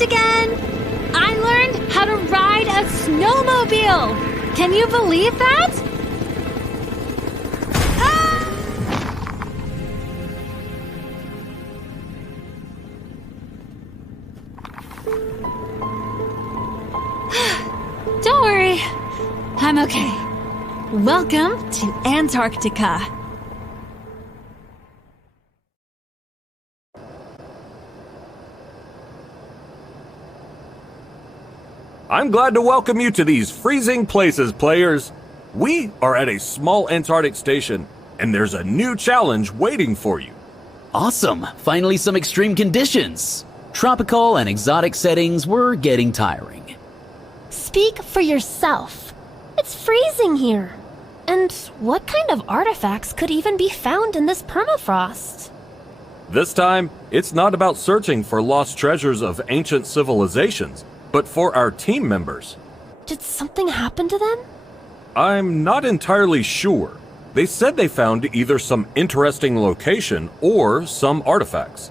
artifact again! I learned how to ride a snowmobile! Can you believe that? Don't worry, I'm okay. Welcome to Antarctica. I'm glad to welcome you to these freezing places, players. We are at a small Antarctic station, and there's a new challenge waiting for you. Awesome! Finally some extreme conditions. Tropical and exotic settings were getting tiring. Speak for yourself. It's freezing here. And what kind of artifacts could even be found in this permafrost? This time, it's not about searching for lost treasures of ancient civilizations, but for our team members. Did something happen to them? I'm not entirely sure. They said they found either some interesting location or some artifacts.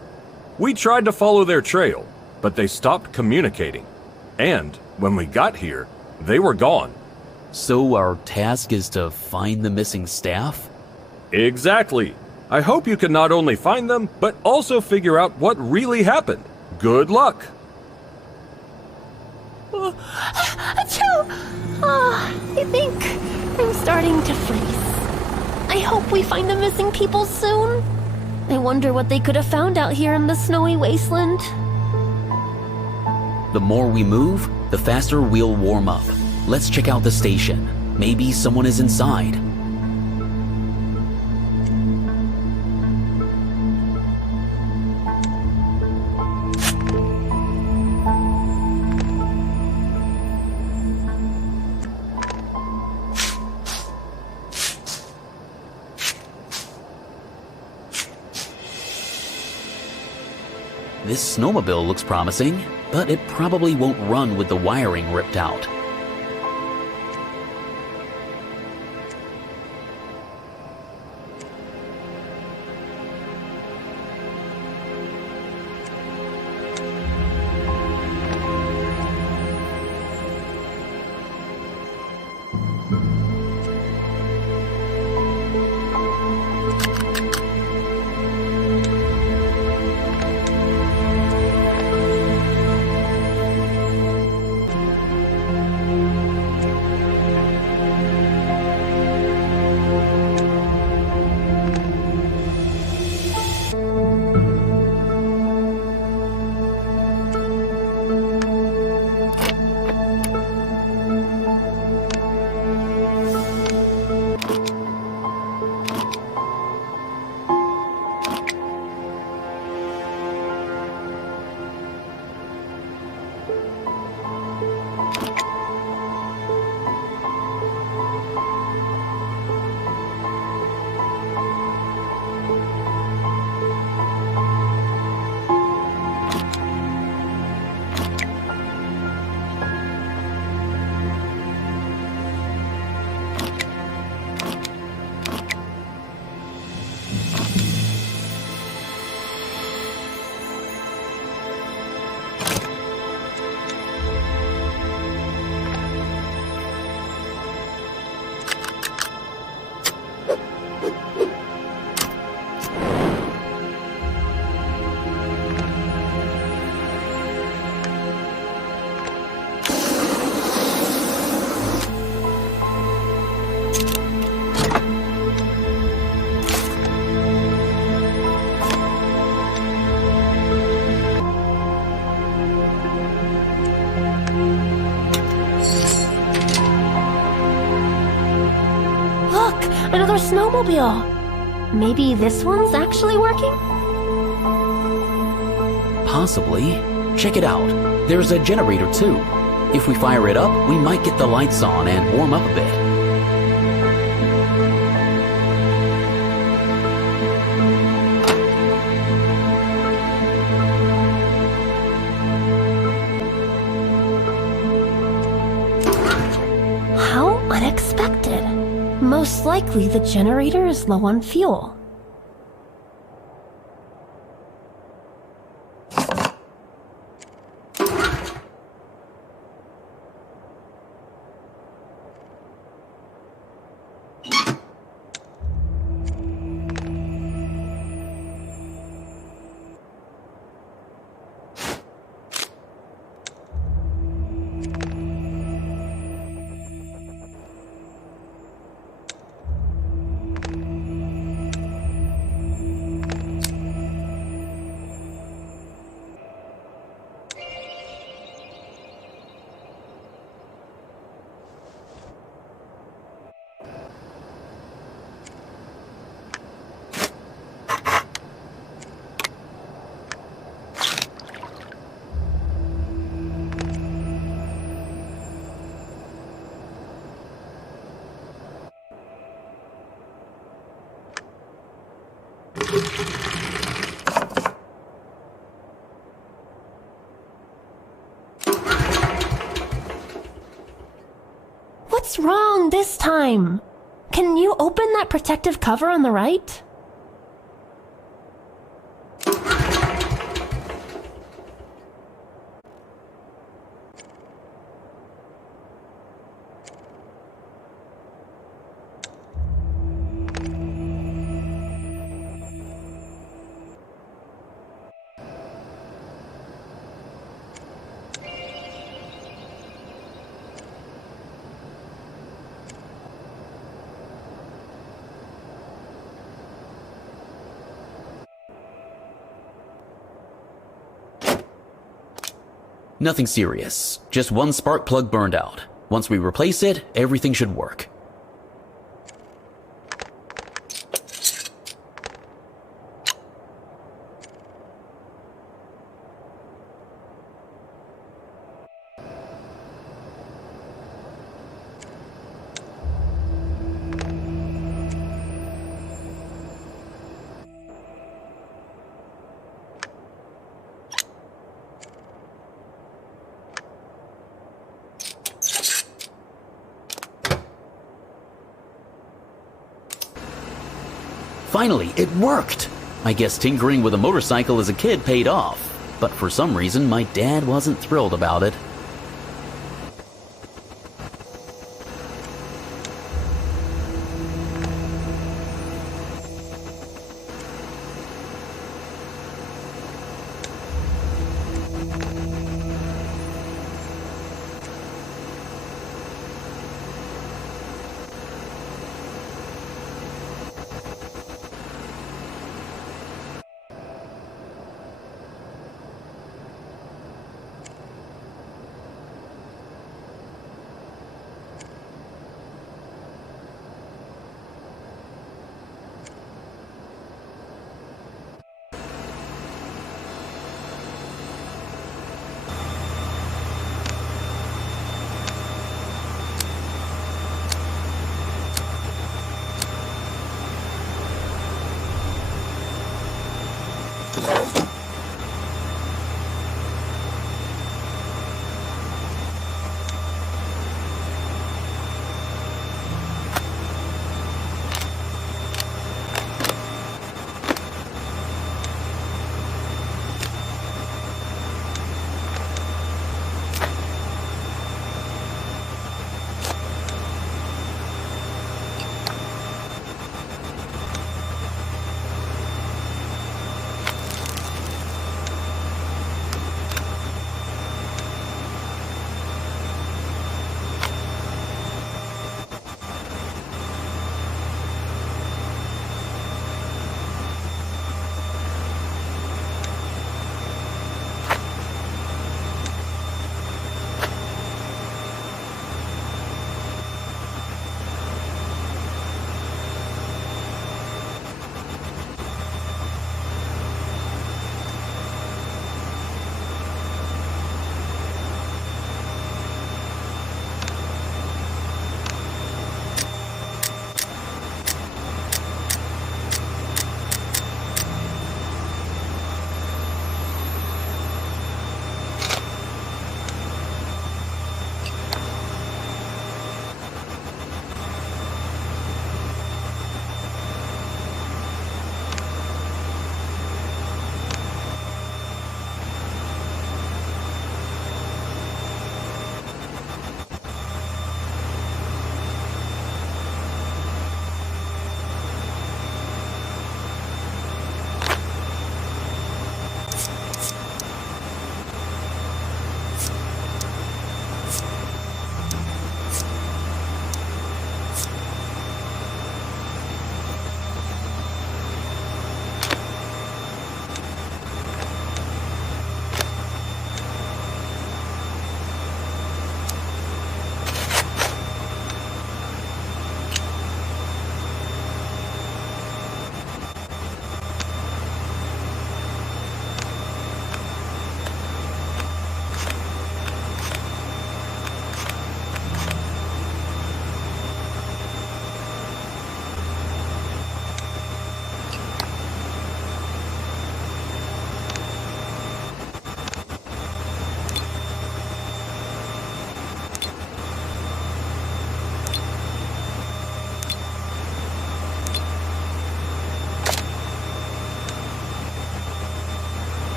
We tried to follow their trail, but they stopped communicating. And when we got here, they were gone. So our task is to find the missing staff? Exactly. I hope you can not only find them, but also figure out what really happened. Good luck! I think I'm starting to freeze. I hope we find the missing people soon. I wonder what they could have found out here in the snowy wasteland. The more we move, the faster we'll warm up. Let's check out the station. Maybe someone is inside. This snowmobile looks promising, but it probably won't run with the wiring ripped out. Another snowmobile! Maybe this one's actually working? Possibly. Check it out. There's a generator too. If we fire it up, we might get the lights on and warm up a bit. How unexpected. Most likely the generator is low on fuel. What's wrong this time? Can you open that protective cover on the right? Nothing serious, just one spark plug burned out. Once we replace it, everything should work. Finally, it worked! I guess tinkering with a motorcycle as a kid paid off, but for some reason my dad wasn't thrilled about it.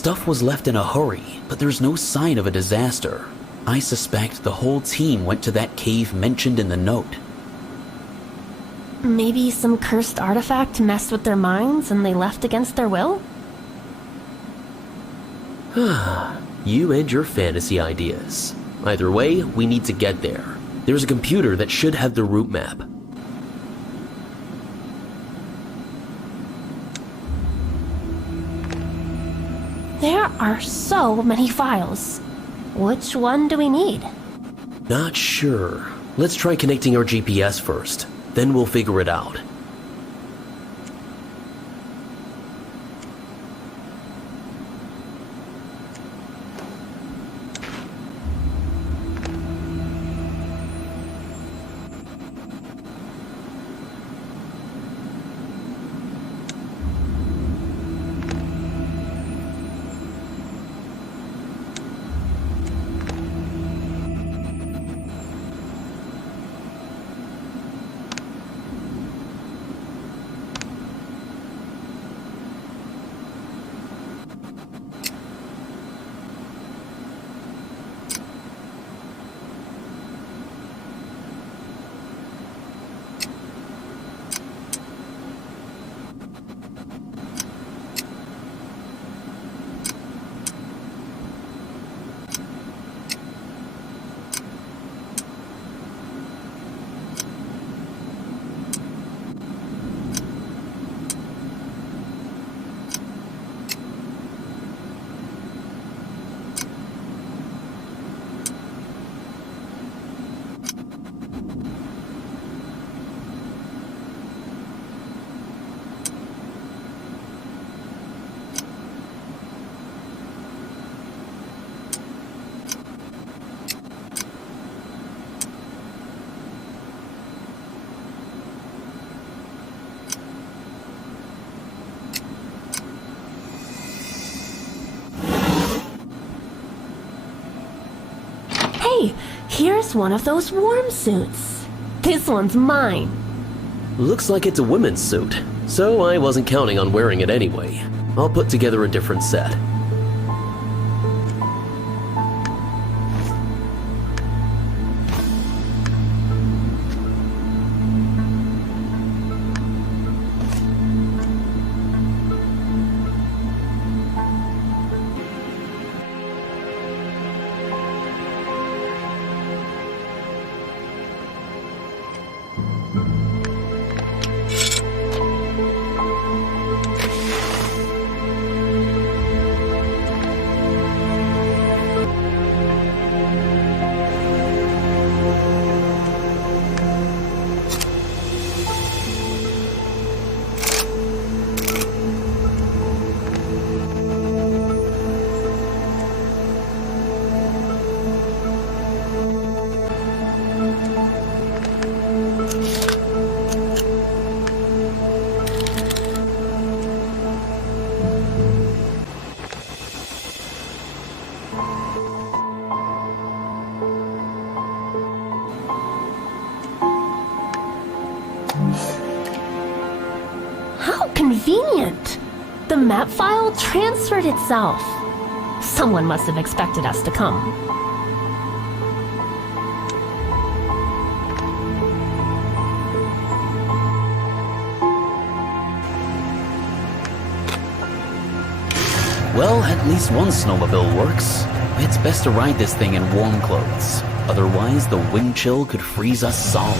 Stuff was left in a hurry, but there's no sign of a disaster. I suspect the whole team went to that cave mentioned in the note. Maybe some cursed artifact messed with their minds and they left against their will? You and your fantasy ideas. Either way, we need to get there. There's a computer that should have the route map. There are so many files. Which one do we need? Not sure. Let's try connecting our GPS first. Then we'll figure it out. Hey, here's one of those warm suits. This one's mine. Looks like it's a women's suit, so I wasn't counting on wearing it anyway. I'll put together a different set. Convenient. The map file transferred itself. Someone must have expected us to come. Well, at least one snowmobile works. It's best to ride this thing in warm clothes. Otherwise, the wind chill could freeze us solid.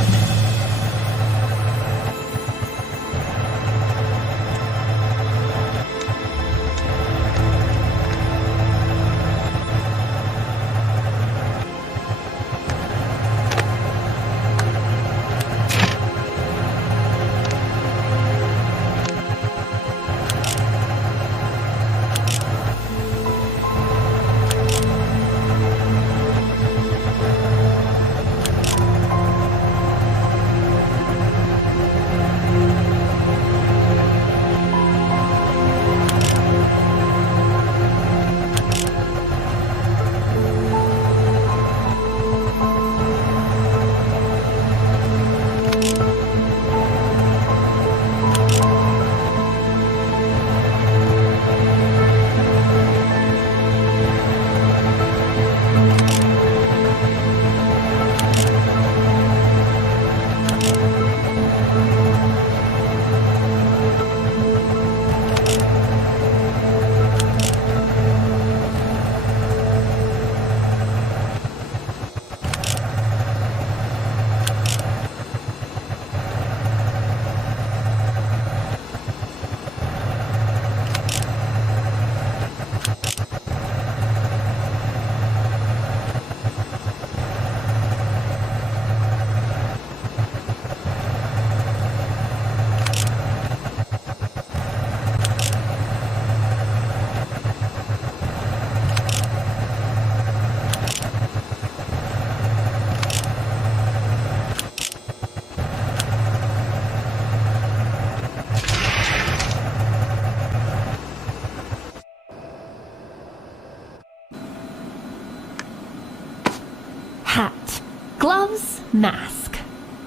Hat, gloves, mask.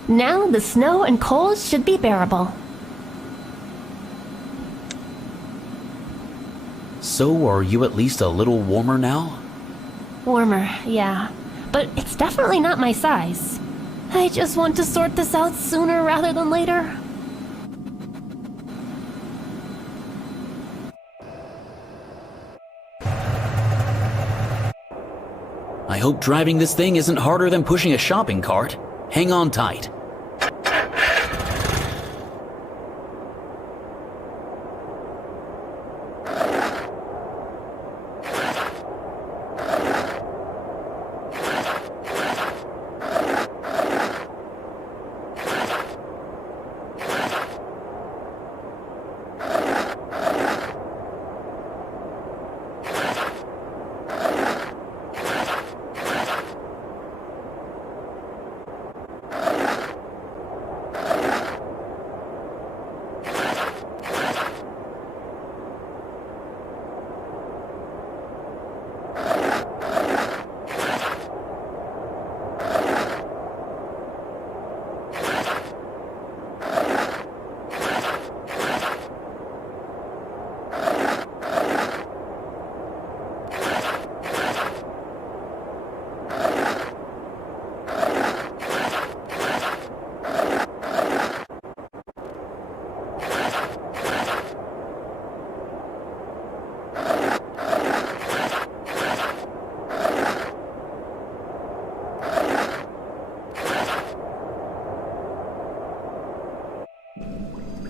Now the snow and cold should be bearable. So, are you at least a little warmer now? Warmer, yeah. But it's definitely not my size. I just want to sort this out sooner rather than later. I hope driving this thing isn't harder than pushing a shopping cart. Hang on tight.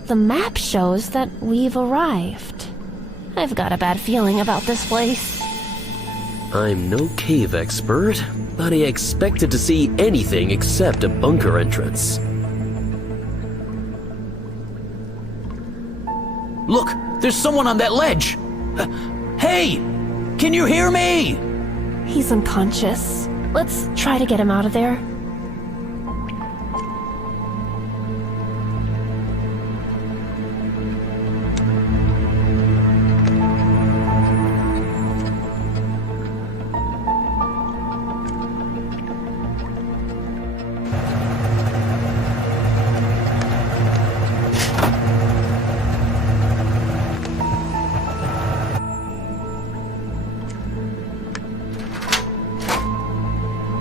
The map shows that we've arrived. I've got a bad feeling about this place. I'm no cave expert, but I expected to see anything except a bunker entrance. Look, there's someone on that ledge! Hey! Can you hear me? He's unconscious. Let's try to get him out of there.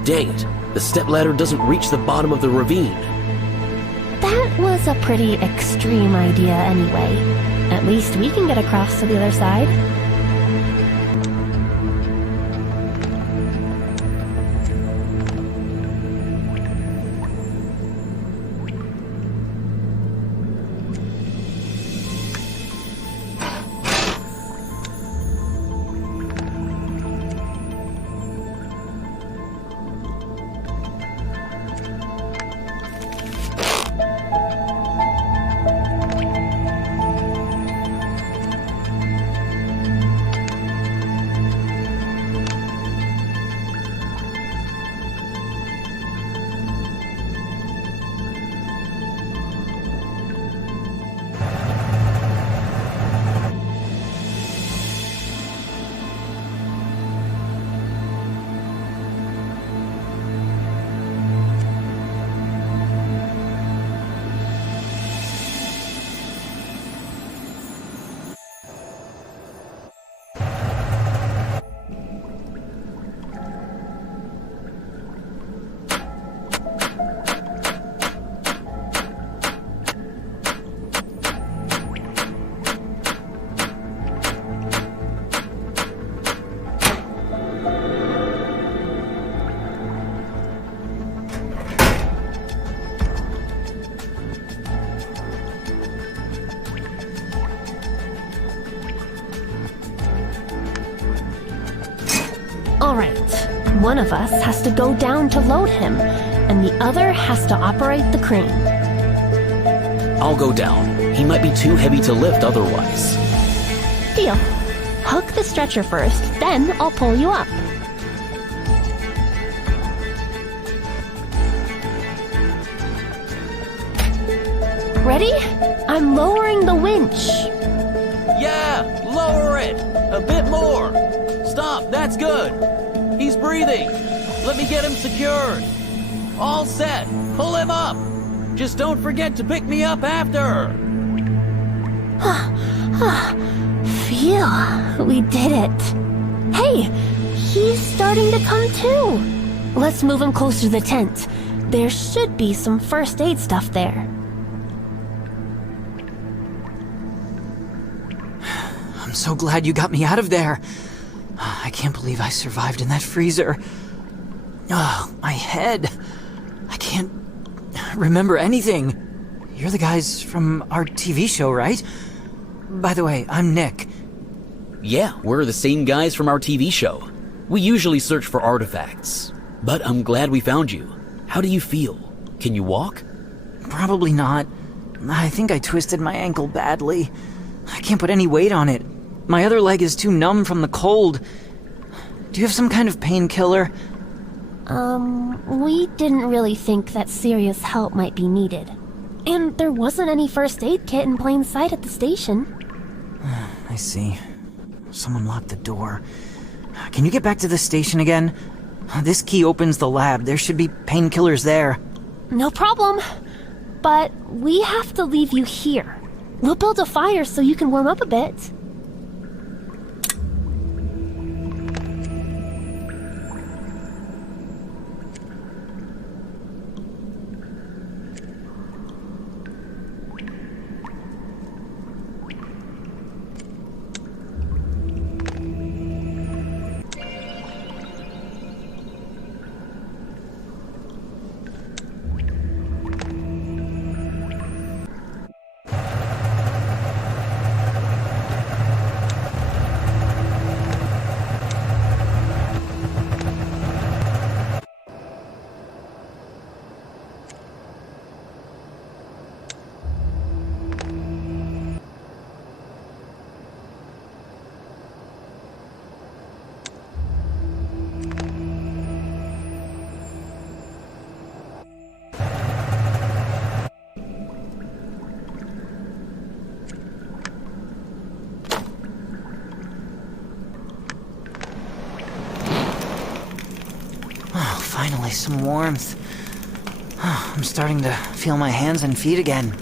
Dang it, the stepladder doesn't reach the bottom of the ravine. That was a pretty extreme idea anyway. At least we can get across to the other side. Alright, one of us has to go down to load him, and the other has to operate the crane. I'll go down. He might be too heavy to lift otherwise. Deal. Hook the stretcher first, then I'll pull you up. Ready? I'm lowering the winch. Yeah, lower it! A bit more! Stop, that's good! He's breathing! Let me get him secured. All set. Pull him up. Just don't forget to pick me up after. Phew, we did it. Hey, he's starting to come too. Let's move him closer to the tent. There should be some first aid stuff there. I'm so glad you got me out of there. I can't believe I survived in that freezer. Oh, my head. I can't remember anything. You're the guys from our TV show, right? By the way, I'm Nick. Yeah, we're the same guys from our TV show. We usually search for artifacts, but I'm glad we found you. How do you feel? Can you walk? Probably not. I think I twisted my ankle badly. I can't put any weight on it. My other leg is too numb from the cold. Do you have some kind of painkiller? We didn't really think that serious help might be needed. And there wasn't any first aid kit in plain sight at the station. I see. Someone locked the door. Can you get back to the station again? This key opens the lab. There should be painkillers there. No problem. But we have to leave you here. We'll build a fire so you can warm up a bit. Finally, some warmth. I'm starting to feel my hands and feet again.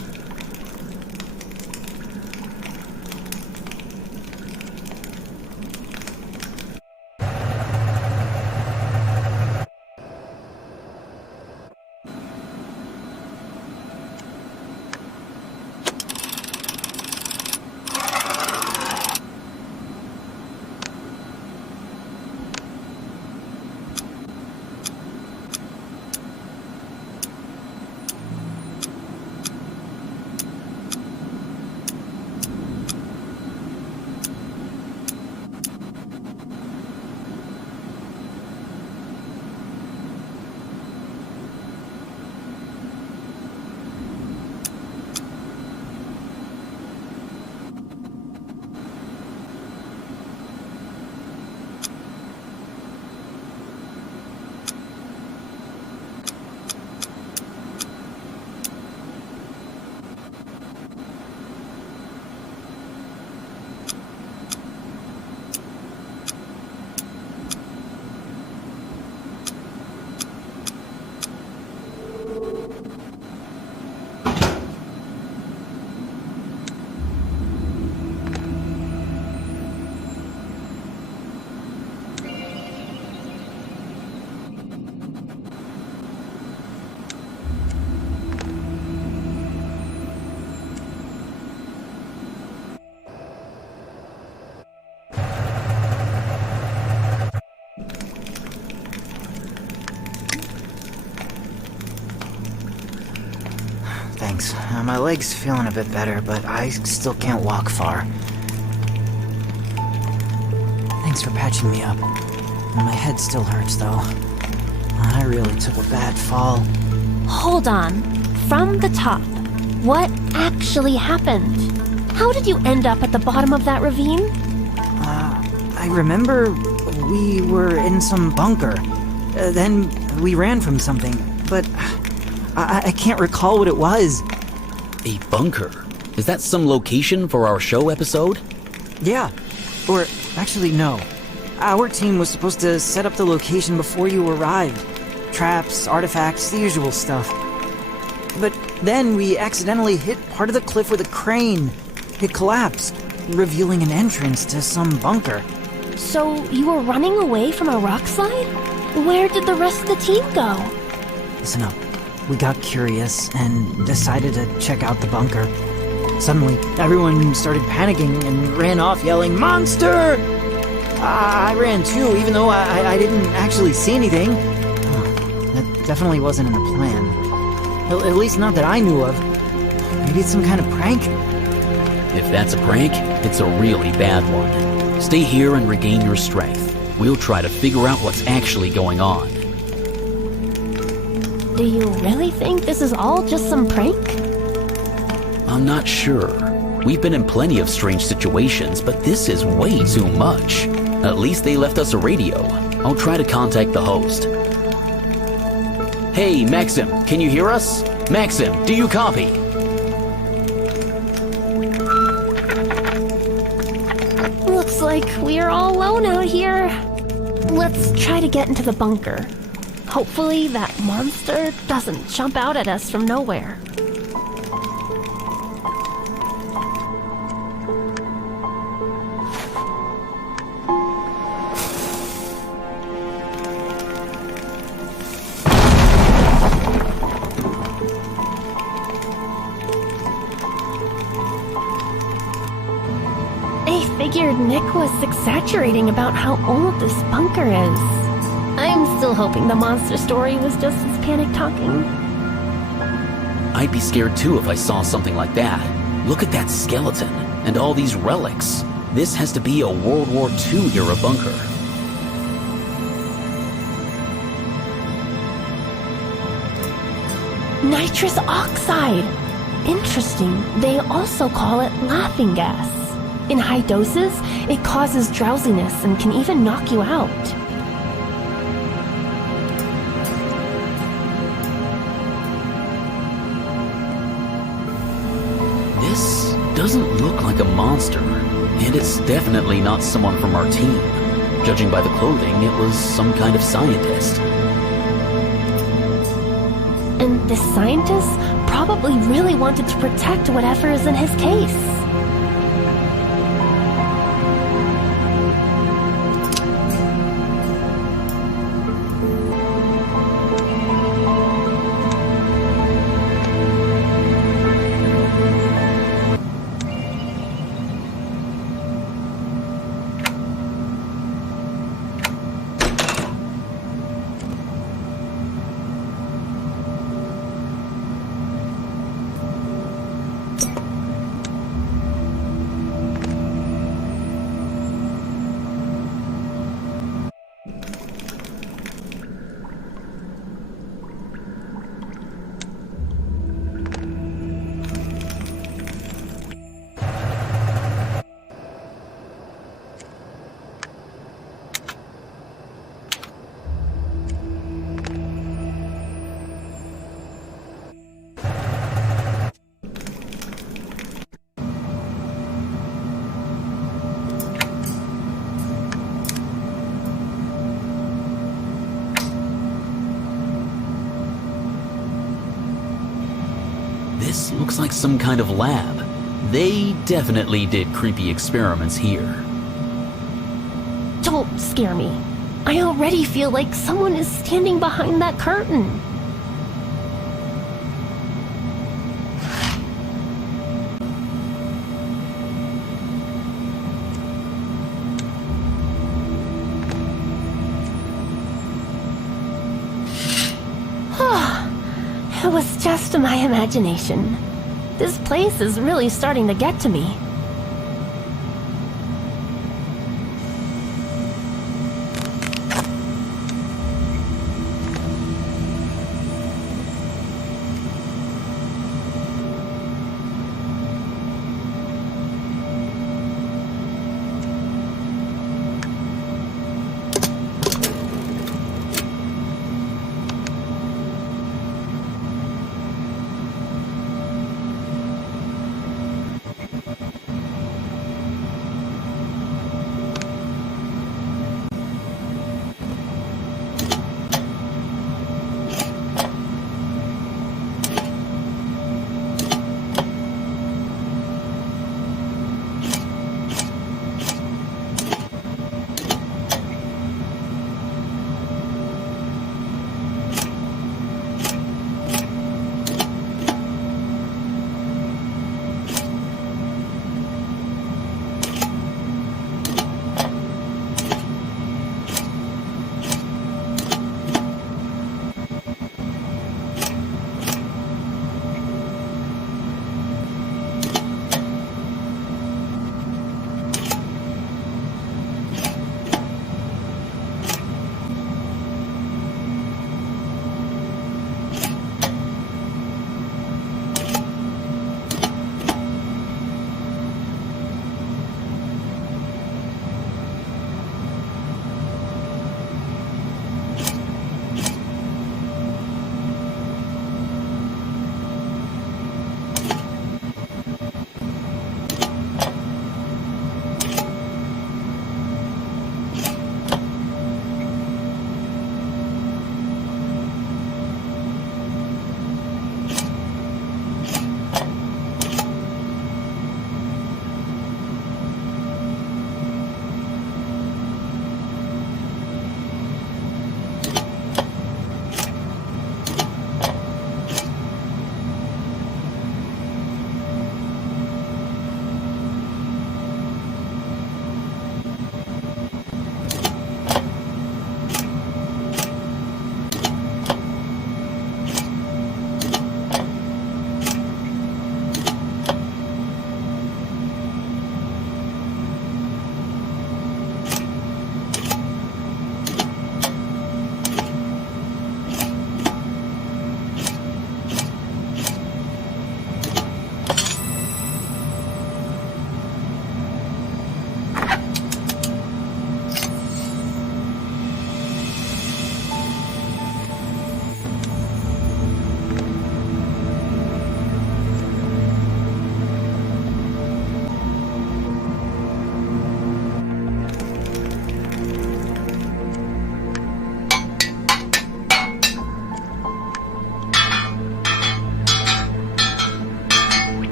Thanks. My leg's feeling a bit better, but I still can't walk far. Thanks for patching me up. My head still hurts, though. I really took a bad fall. Hold on. From the top, what actually happened? How did you end up at the bottom of that ravine? I remember we were in some bunker. Then we ran from something, but I can't recall what it was. A bunker? Is that some location for our show episode? Yeah. Or, actually, no. Our team was supposed to set up the location before you arrived. Traps, artifacts, the usual stuff. But then we accidentally hit part of the cliff with a crane. It collapsed, revealing an entrance to some bunker. So you were running away from a rock slide? Where did the rest of the team go? Listen up. We got curious and decided to check out the bunker. Suddenly, everyone started panicking and ran off yelling, "Monster!" I ran too, even though I didn't actually see anything. That definitely wasn't in the plan. At least not that I knew of. Maybe it's some kind of prank? If that's a prank, it's a really bad one. Stay here and regain your strength. We'll try to figure out what's actually going on. Do you really think this is all just some prank? I'm not sure. We've been in plenty of strange situations, but this is way too much. At least they left us a radio. I'll try to contact the host. Hey, Maxim, can you hear us? Maxim, do you copy? Looks like we're all alone out here. Let's try to get into the bunker. Hopefully that monster doesn't jump out at us from nowhere. I figured Nick was exaggerating about how old this bunker is. I'm still hoping the monster story was just his panic talking. I'd be scared too if I saw something like that. Look at that skeleton and all these relics. This has to be a World War II era bunker. Nitrous oxide! Interesting, they also call it laughing gas. In high doses, it causes drowsiness and can even knock you out. This doesn't look like a monster, and it's definitely not someone from our team. Judging by the clothing, it was some kind of scientist. And this scientist probably really wanted to protect whatever is in his case. This looks like some kind of lab. They definitely did creepy experiments here. Don't scare me. I already feel like someone is standing behind that curtain. It was just my imagination. This place is really starting to get to me.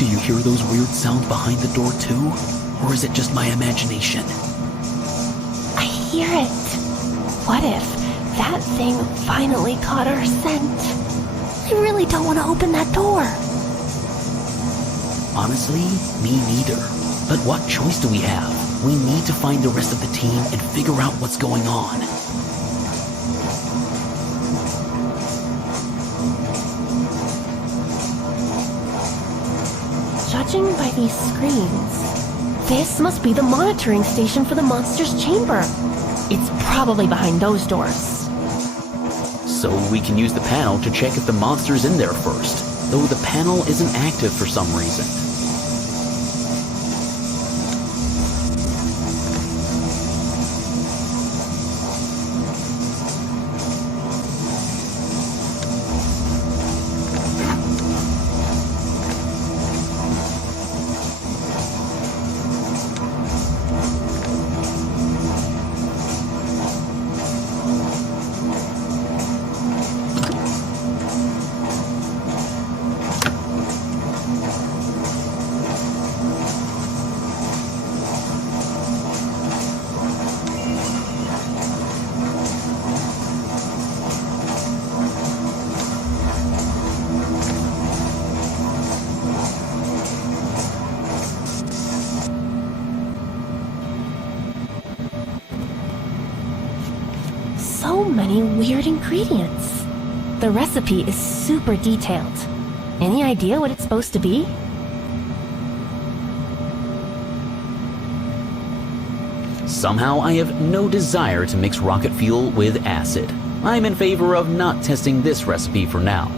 Do you hear those weird sounds behind the door too? Or is it just my imagination? I hear it. What if that thing finally caught our scent? I really don't want to open that door. Honestly, me neither. But what choice do we have? We need to find the rest of the team and figure out what's going on. Judging by these screens, this must be the monitoring station for the monster's chamber. It's probably behind those doors. So we can use the panel to check if the monster's in there first, though the panel isn't active for some reason. So many weird ingredients. The recipe is super detailed. Any idea what it's supposed to be? Somehow I have no desire to mix rocket fuel with acid. I'm in favor of not testing this recipe for now.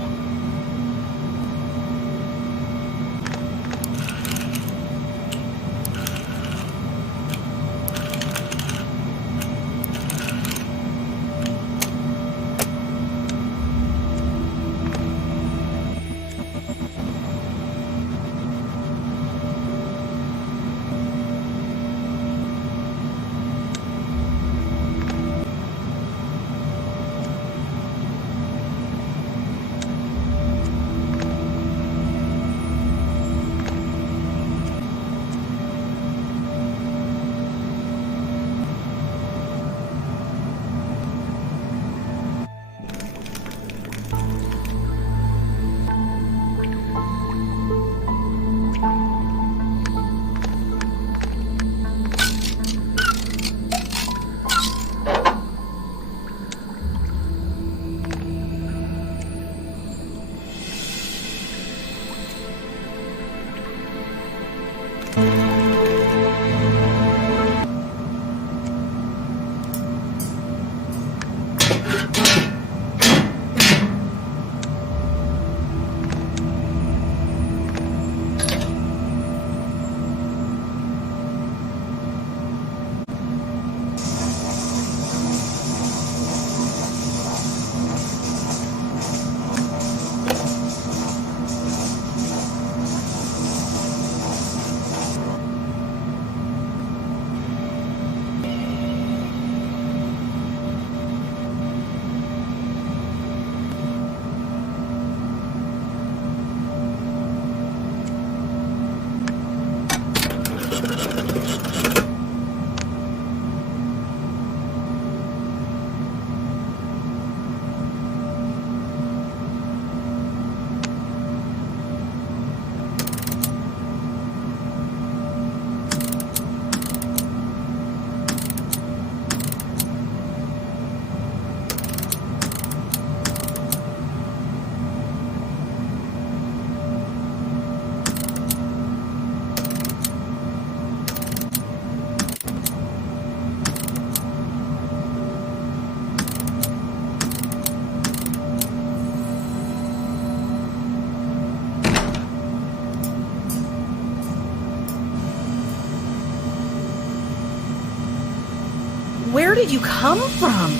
Where did you come from?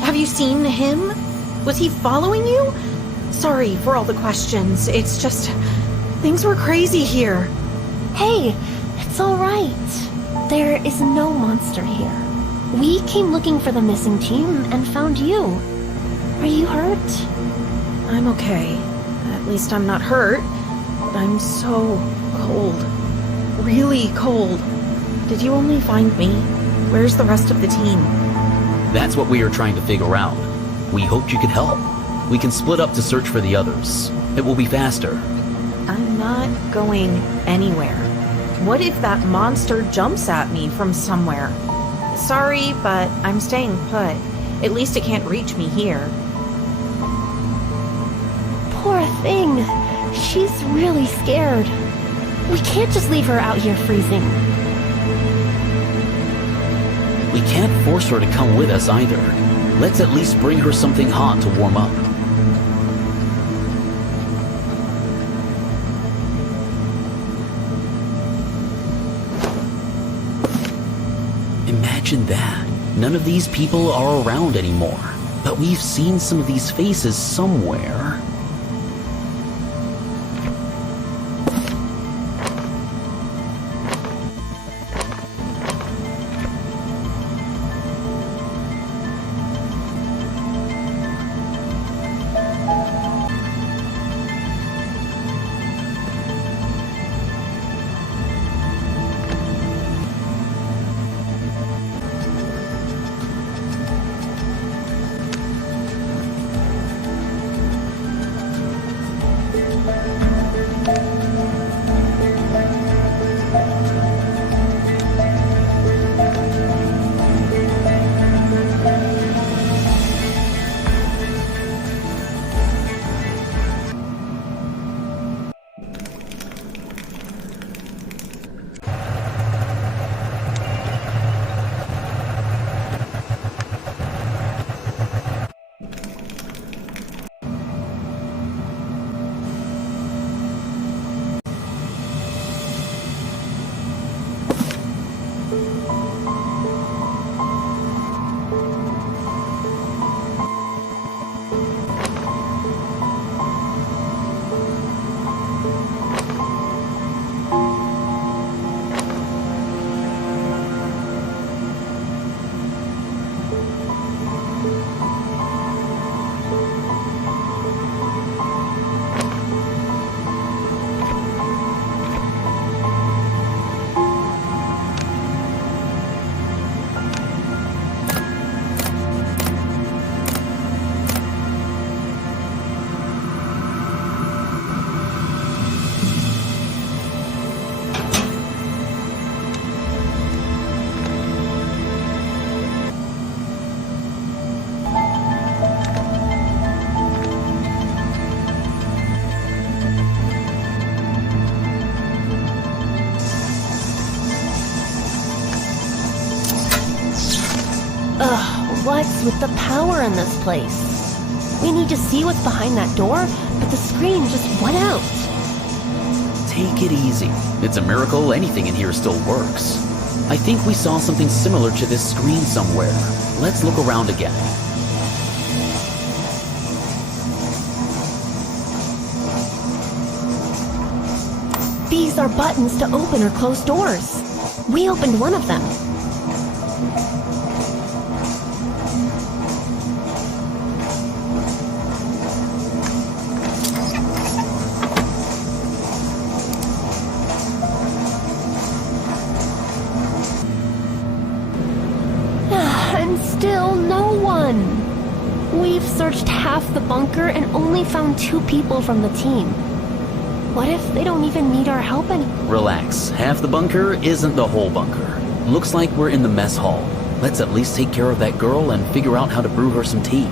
Have you seen him? Was he following you? Sorry for all the questions. It's just... things were crazy here. Hey, it's all right. There is no monster here. We came looking for the missing team and found you. Are you hurt? I'm okay. At least I'm not hurt. I'm so cold. Really cold. Did you only find me? Where's the rest of the team? That's what we are trying to figure out. We hoped you could help. We can split up to search for the others. It will be faster. I'm not going anywhere. What if that monster jumps at me from somewhere? Sorry, but I'm staying put. At least it can't reach me here. Poor thing. She's really scared. We can't just leave her out here freezing. We can't force her to come with us either. Let's at least bring her something hot to warm up. Imagine that. None of these people are around anymore. But we've seen some of these faces somewhere. What's with the power in this place? We need to see what's behind that door, but the screen just went out. Take it easy. It's a miracle anything in here still works. I think we saw something similar to this screen somewhere. Let's look around again. These are buttons to open or close doors. We opened one of them. And still no one. We've searched half the bunker and only found 2 people from the team. What if they don't even need our help anymore? Relax. Half the bunker isn't the whole bunker. Looks like we're in the mess hall. Let's at least take care of that girl and figure out how to brew her some tea.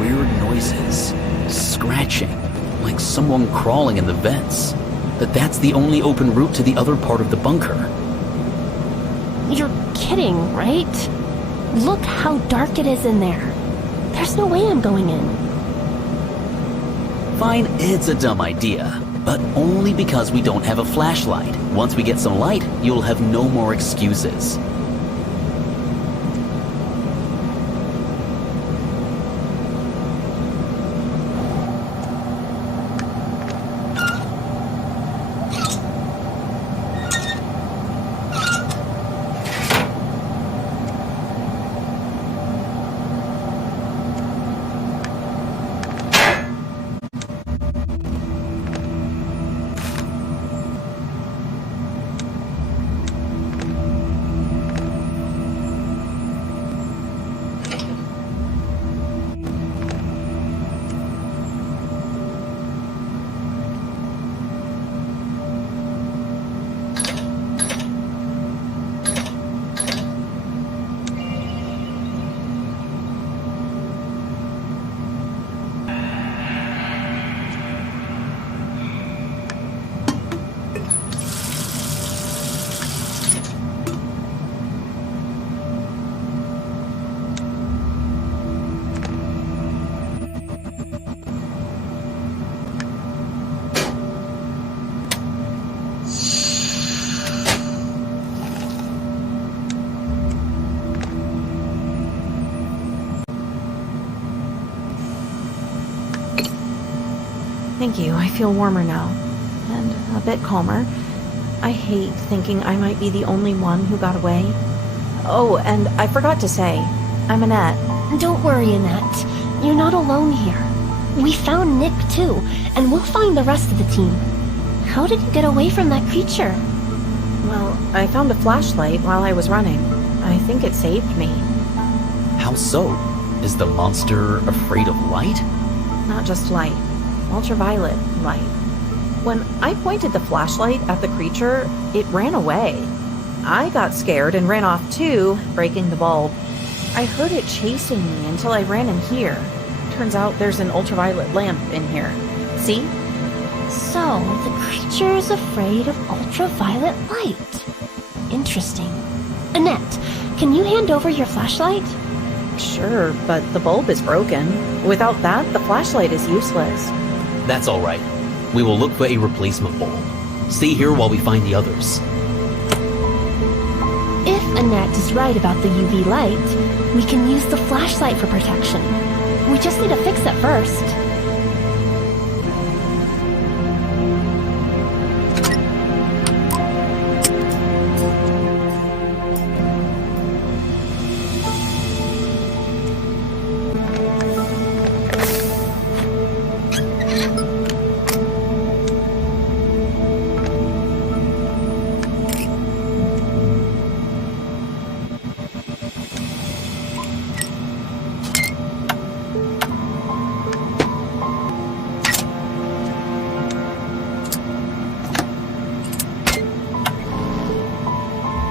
Weird noises. Scratching. Like someone crawling in the vents. But that's the only open route to the other part of the bunker. You're kidding, right? Look how dark it is in there. There's no way I'm going in. Fine, it's a dumb idea. But only because we don't have a flashlight. Once we get some light, you'll have no more excuses. Thank you. I feel warmer now. And a bit calmer. I hate thinking I might be the only one who got away. Oh, and I forgot to say, I'm Annette. Don't worry, Annette. You're not alone here. We found Nick, too, and we'll find the rest of the team. How did you get away from that creature? Well, I found a flashlight while I was running. I think it saved me. How so? Is the monster afraid of light? Not just light. Ultraviolet light. When I pointed the flashlight at the creature, it ran away. I got scared and ran off too, breaking the bulb. I heard it chasing me until I ran in here. Turns out there's an ultraviolet lamp in here. See? So, the creature is afraid of ultraviolet light. Interesting. Annette, can you hand over your flashlight? Sure, but the bulb is broken. Without that, the flashlight is useless. That's all right. We will look for a replacement bulb. Stay here while we find the others. If Annette is right about the UV light, we can use the flashlight for protection. We just need to fix it first.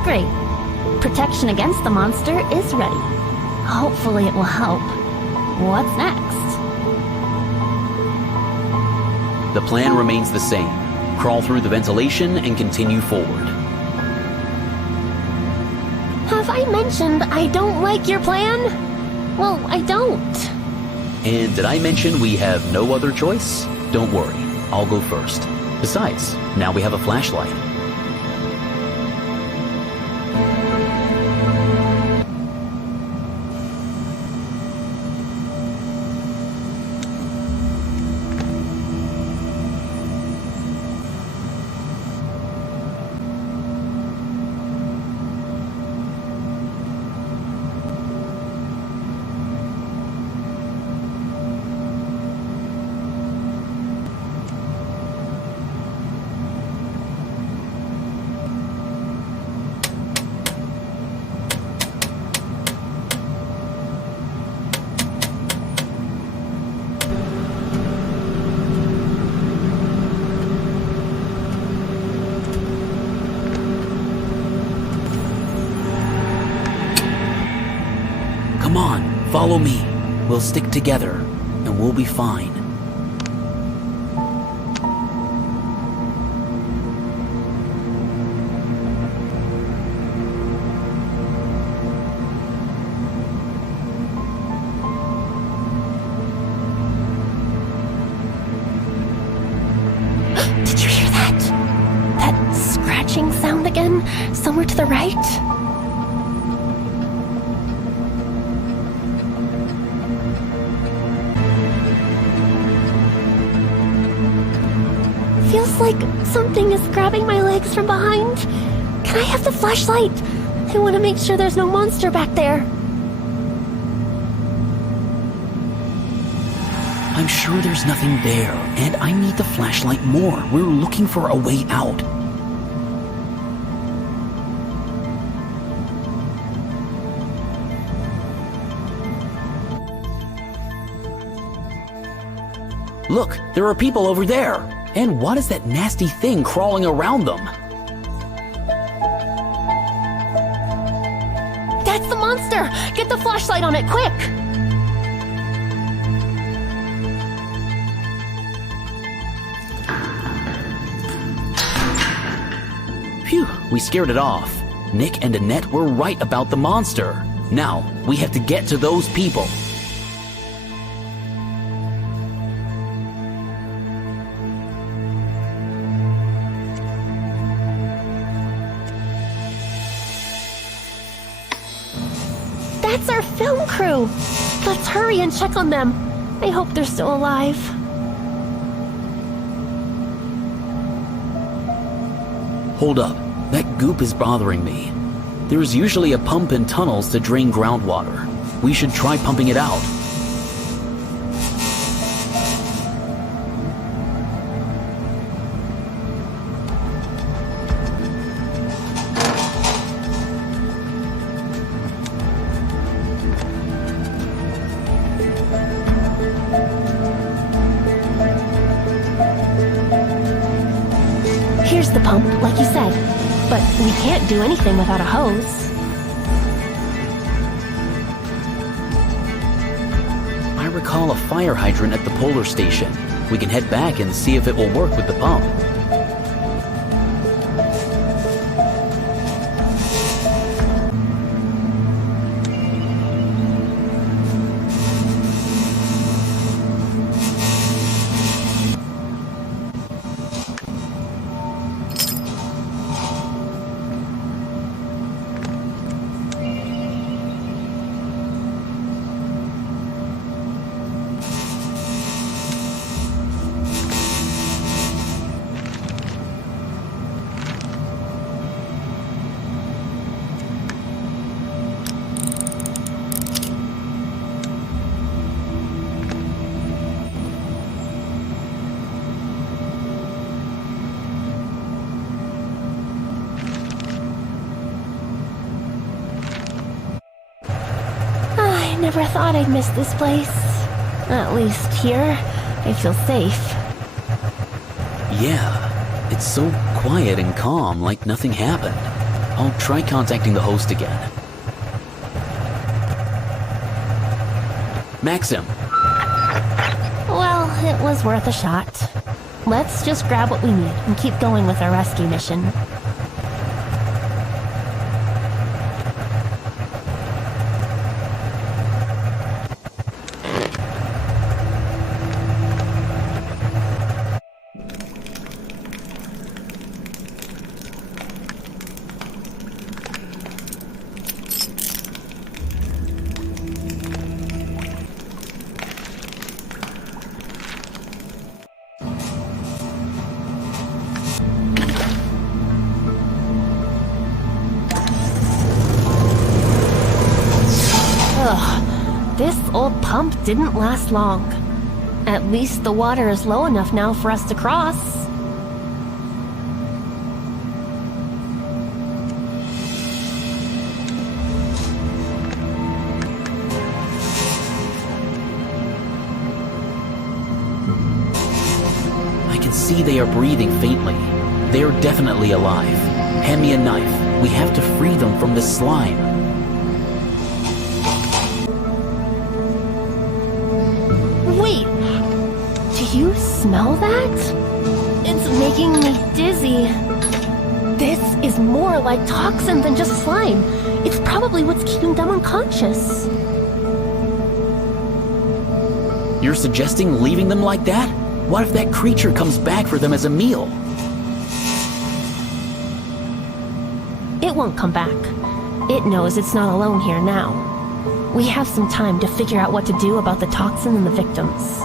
Great. Protection against the monster is ready. Hopefully it will help. What's next? The plan remains the same. Crawl through the ventilation and continue forward. Have I mentioned I don't like your plan? Well, I don't. And did I mention we have no other choice? Don't worry, I'll go first. Besides, now we have a flashlight. Come on, follow me. We'll stick together, and we'll be fine. Did you hear that? That scratching sound again? Somewhere to the right? Feels like something is grabbing my legs from behind. Can I have the flashlight? I want to make sure there's no monster back there. I'm sure there's nothing there, and I need the flashlight more. We're looking for a way out. Look, there are people over there. And what is that nasty thing crawling around them? That's the monster! Get the flashlight on it, quick! Phew, we scared it off. Nick and Annette were right about the monster. Now, we have to get to those people. That's our film crew! Let's hurry and check on them. I hope they're still alive. Hold up, that goop is bothering me. There is usually a pump in tunnels to drain groundwater. We should try pumping it out. Here's the pump, like you said. But we can't do anything without a hose. I recall a fire hydrant at the polar station. We can head back and see if it will work with the pump. I never thought I'd miss this place. At least here, I feel safe. Yeah, it's so quiet and calm, like nothing happened. I'll try contacting the host again. Maxim! Well, it was worth a shot. Let's just grab what we need and keep going with our rescue mission. This old pump didn't last long. At least the water is low enough now for us to cross. I can see they are breathing faintly. They are definitely alive. Hand me a knife. We have to free them from this slime. Wait! Do you smell that? It's making me dizzy. This is more like toxin than just slime. It's probably what's keeping them unconscious. You're suggesting leaving them like that? What if that creature comes back for them as a meal? It won't come back. It knows it's not alone here now. We have some time to figure out what to do about the toxin and the victims.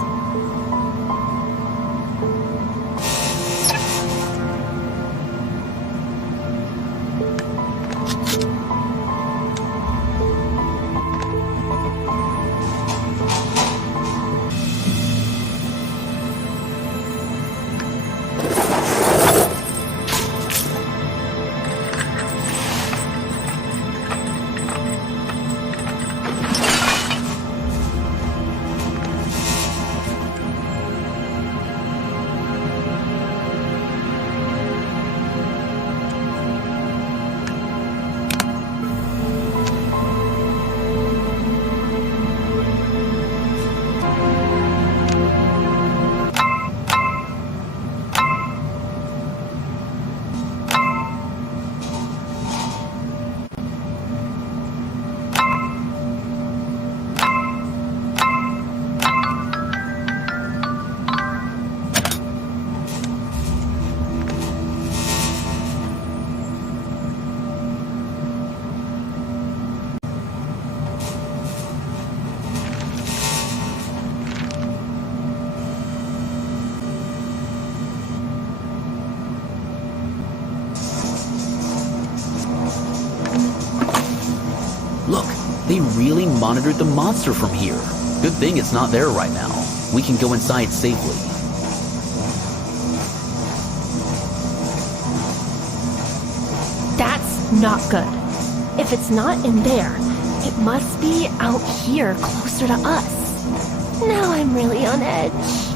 They really monitored the monster from here. Good thing it's not there right now. We can go inside safely. That's not good. If it's not in there, it must be out here closer to us. Now I'm really on edge.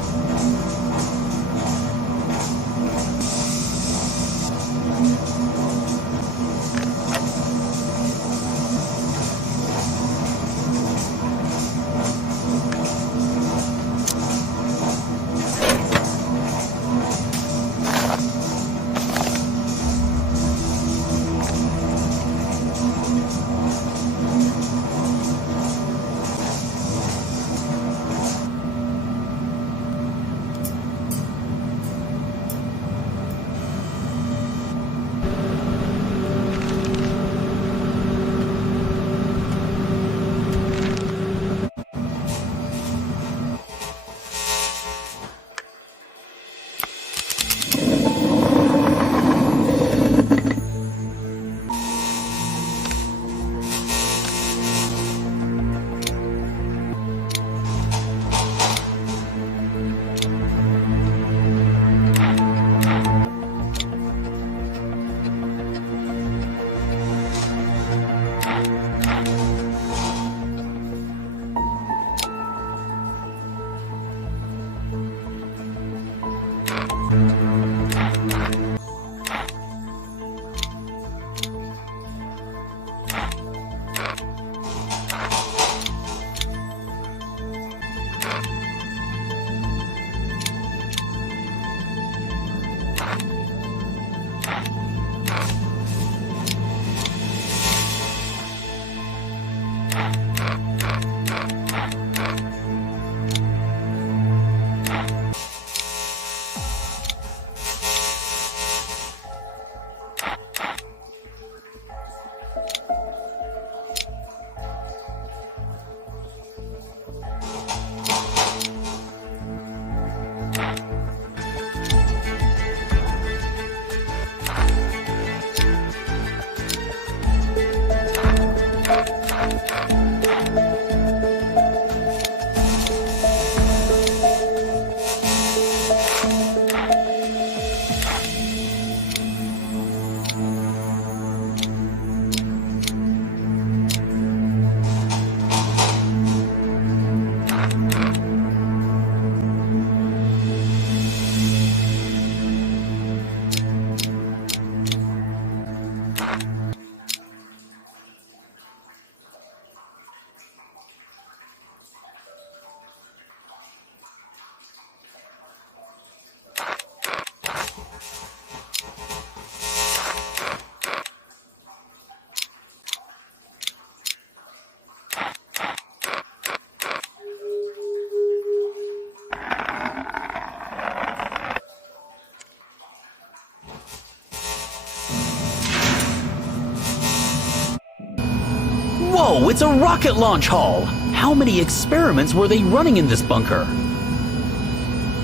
Whoa, it's a rocket launch hall! How many experiments were they running in this bunker?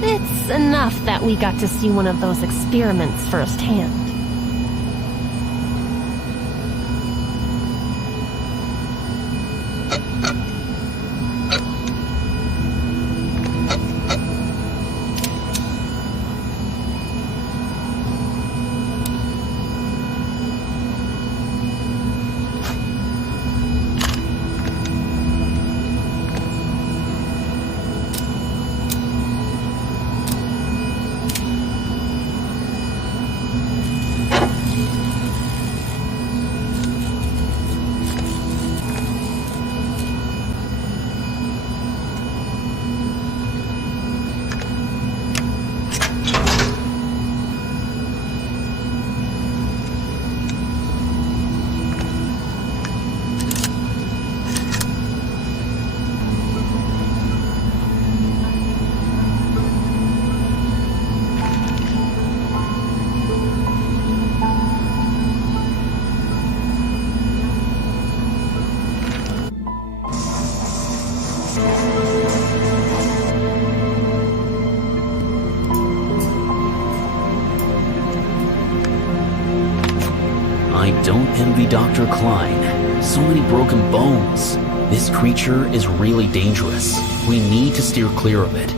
It's enough that we got to see one of those experiments firsthand. I don't envy Dr. Klein. So many broken bones. This creature is really dangerous. We need to steer clear of it.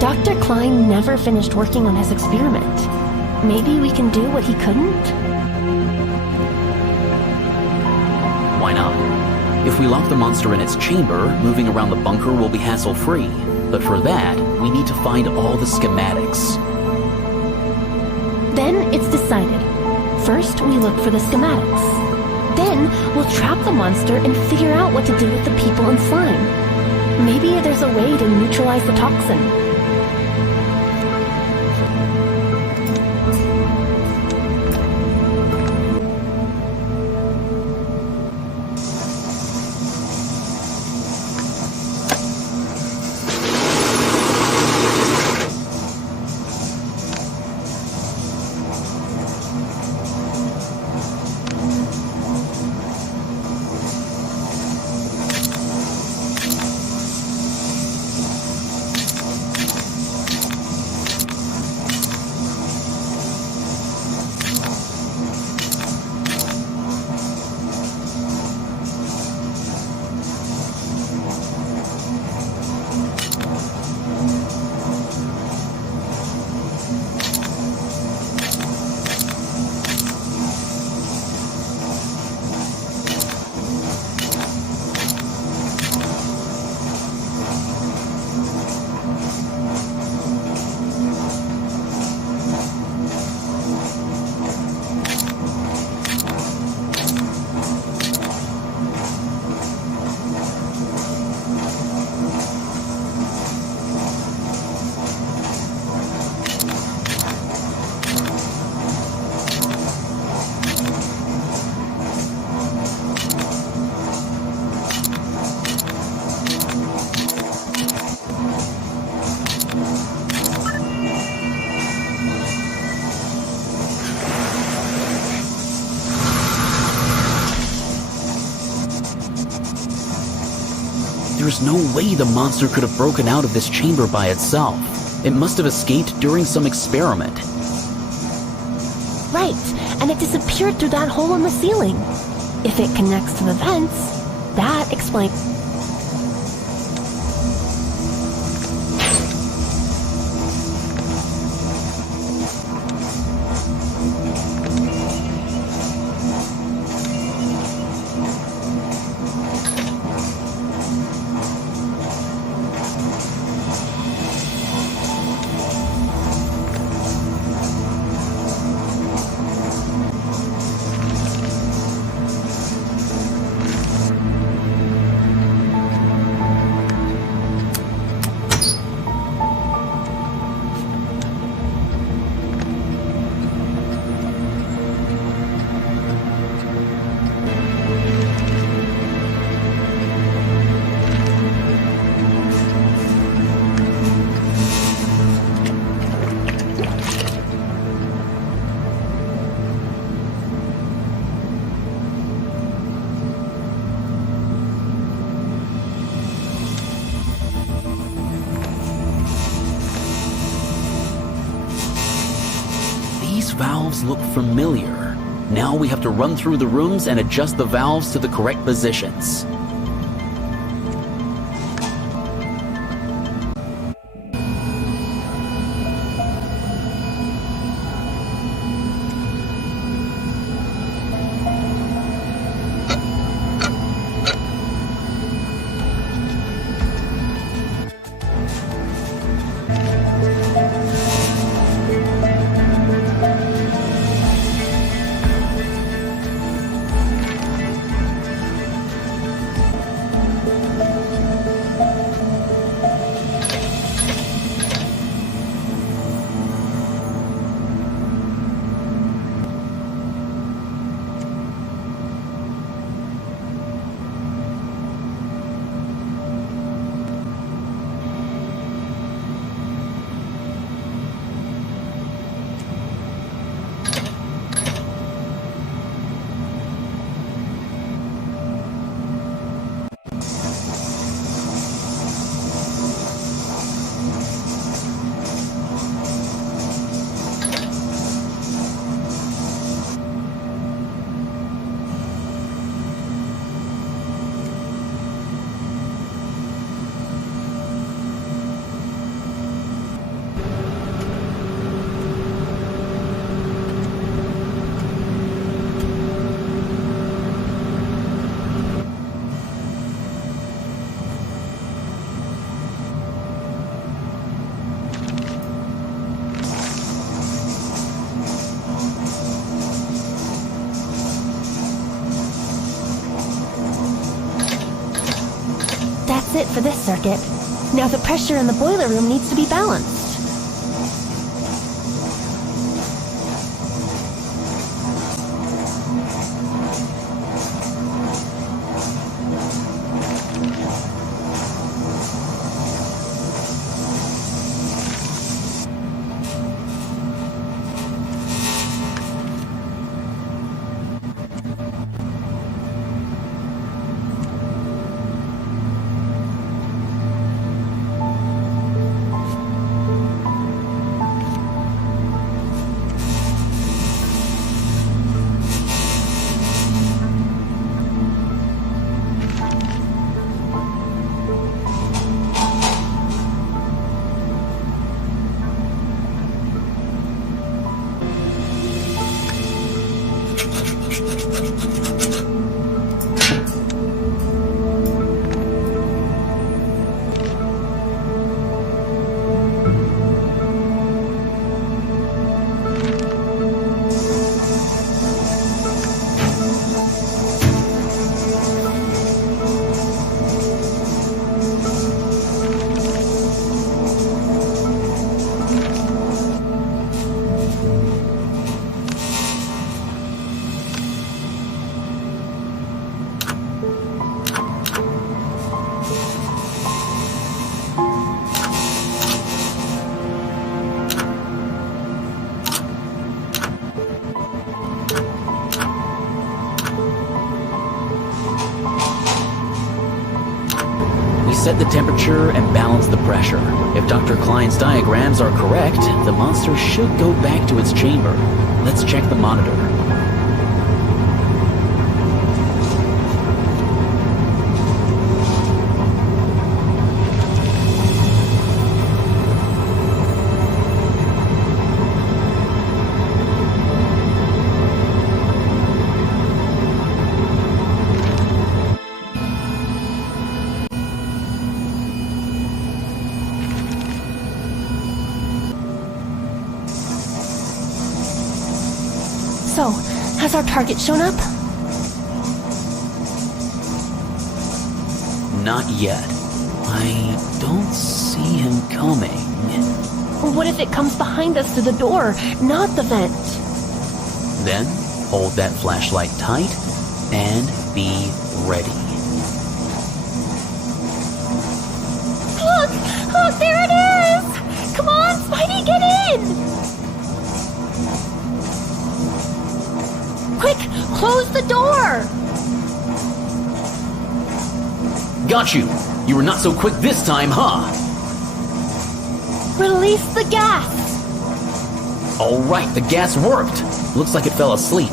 Dr. Klein never finished working on his experiment. Maybe we can do what he couldn't? Why not? If we lock the monster in its chamber, moving around the bunker will be hassle-free. But for that, we need to find all the schematics. Then it's decided. First, we look for the schematics. Then, we'll trap the monster and figure out what to do with the people and slime. Maybe there's a way to neutralize the toxin. There's no way the monster could have broken out of this chamber by itself. It must have escaped during some experiment. Right, and it disappeared through that hole in the ceiling. If it connects to the vents, that explains... These valves look familiar. Now we have to run through the rooms and adjust the valves to the correct positions. for this circuit. Now the pressure in the boiler room needs to be balanced. Set the temperature and balance the pressure. If Dr. Klein's diagrams are correct, the monster should go back to its chamber. Let's check the monitor. So, has our target shown up? Not yet. I don't see him coming. What if it comes behind us through the door, not the vent? Then, hold that flashlight tight and be ready. Look! Look, there it is! Come on, Spidey, get in! Quick, close the door! Got you! You were not so quick this time, huh? Release the gas! All right, the gas worked. Looks like it fell asleep.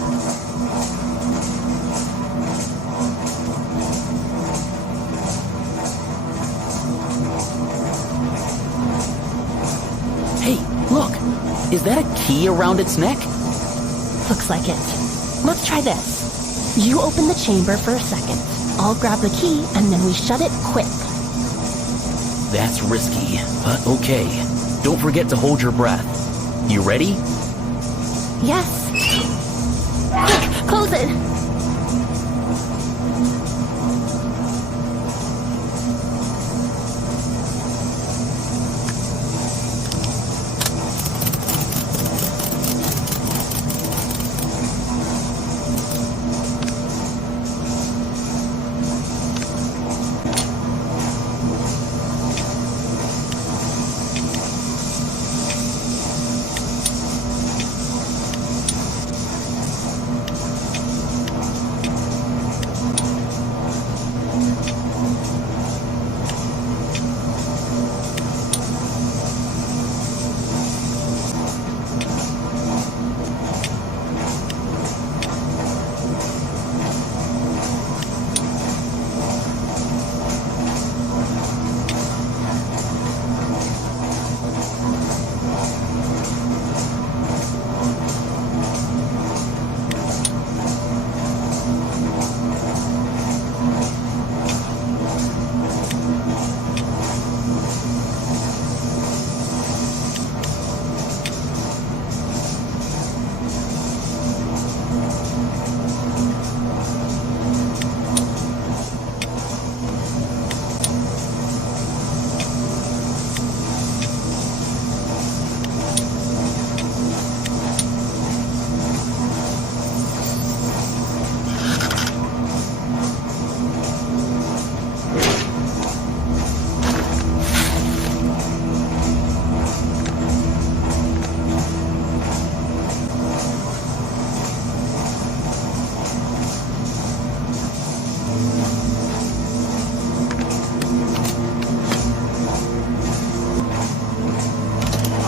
Hey, look! Is that a key around its neck? Looks like it. Let's try this. You open the chamber for a second. I'll grab the key, and then we shut it quick. That's risky, but okay. Don't forget to hold your breath. You ready? Yes. Quick, close it.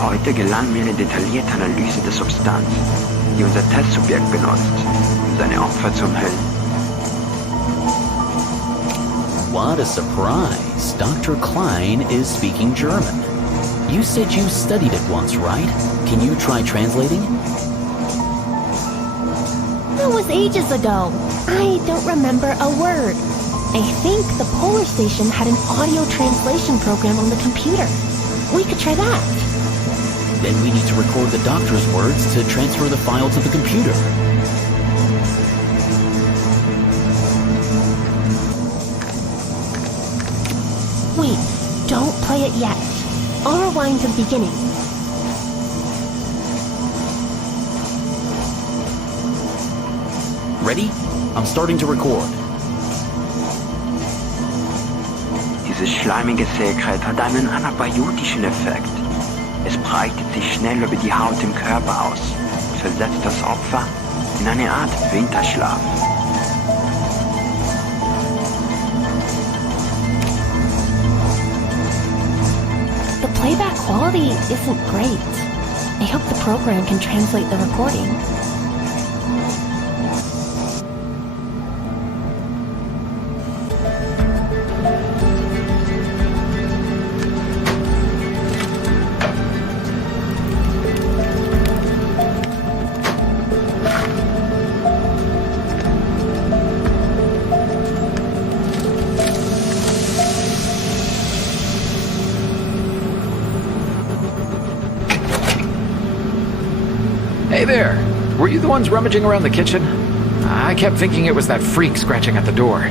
Heute gelang mir eine detaillierte Analyse der Substanz, die unser Testsubjekt benutzt, um seine Opfer zu umhüllen. What a surprise. Dr. Klein is speaking German. You said you studied it once, right? Can you try translating? That was ages ago. I don't remember a word. I think the polarstation had an audio translation program on the computer. We could try that. Then we need to record the doctor's words to transfer the file to the computer. Wait, don't play it yet. I'll rewind to the beginning. Ready? I'm starting to record. Dieses schleimige Sekret hat einen anabiotischen Effekt. Es breitet sich schnell über die Haut im Körper aus und versetzt das Opfer in eine Art Winterschlaf. The playback quality isn't great. I hope the program can translate the recording. Hey there! Were you the ones rummaging around the kitchen? I kept thinking it was that freak scratching at the door.